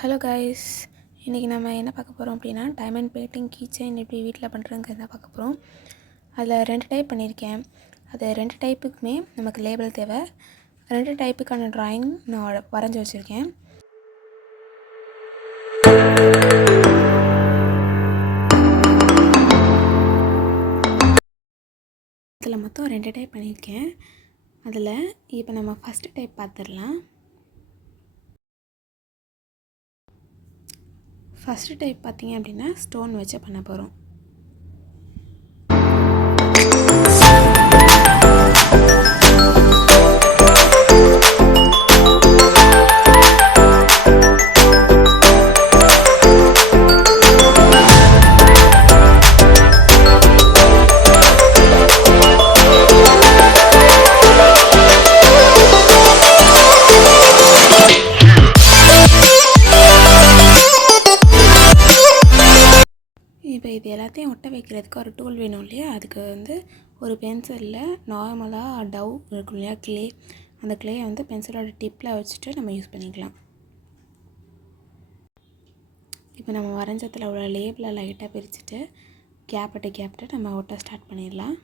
Hello guys, இன்றைக்கி நம்ம என்ன பார்க்க போகிறோம் அப்படின்னா டைமண்ட் பெயிண்டிங் கீ செயின் எப்படி வீட்டில் பண்ணுறதுங்கிறத பார்க்க போகிறோம். அதில் 2 டைப் பண்ணியிருக்கேன். அது 2 டைப்புக்குமே நமக்கு லேபிள் தேவை. 2 டைப்புக்கான ட்ராயிங் நான் வரைஞ்சி வச்சுருக்கேன். இதில் மொத்தம் 2 டைப் பண்ணியிருக்கேன். அதில் இப்போ நம்ம ஃபஸ்ட்டு டைப் பார்த்துடலாம். ஃபஸ்ட்டு டைப் பார்த்திங்க அப்படின்னா ஸ்டோன் வச்சு பண்ண போகிறோம். இப்போ இது எல்லாத்தையும் ஒட்ட வைக்கிறதுக்கு ஒரு டூல் வேணும் இல்லையா? அதுக்கு ஒரு பென்சிலில் நார்மலாக டவ் இருக்கும் இல்லையா, க்ளே, அந்த க்ளேயை பென்சிலோட டிப்பில் வச்சுட்டு நம்ம யூஸ் பண்ணிக்கலாம். இப்போ நம்ம வரைஞ்சத்தில் உள்ள லேபிளை லைட்டாக பிரிச்சுட்டு கேப்ட்டு நம்ம ஒட்ட ஸ்டார்ட் பண்ணிடலாம்.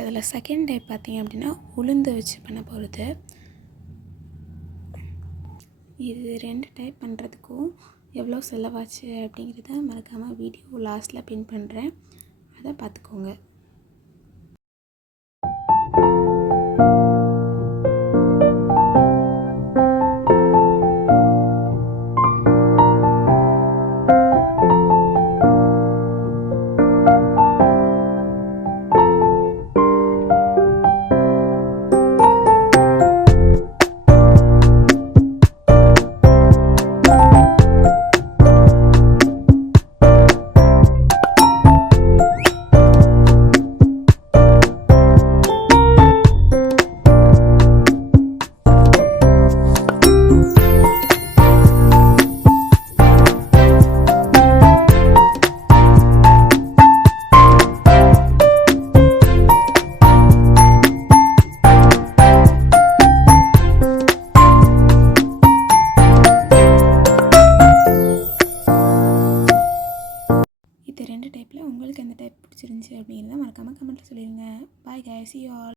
இதில் செகண்ட் டைப் பார்த்திங்க அப்படின்னா உளுந்து வச்சு பண்ண போகிறது. இது 2 டைப் பண்ணுறதுக்கும் எவ்வளோ செலவாச்சு அப்படிங்கிறத மறக்காமல் வீடியோ லாஸ்ட்டில் பின் பண்ணுறேன், அதை பார்த்துக்கோங்க. இது 2 டைப்பில் உங்களுக்கு எந்த டைப் பிடிச்சிருந்துச்சி அப்படிங்கிறத மறக்காமல் கமெண்ட்டில் சொல்லிடுங்க. Bye guys, see you all.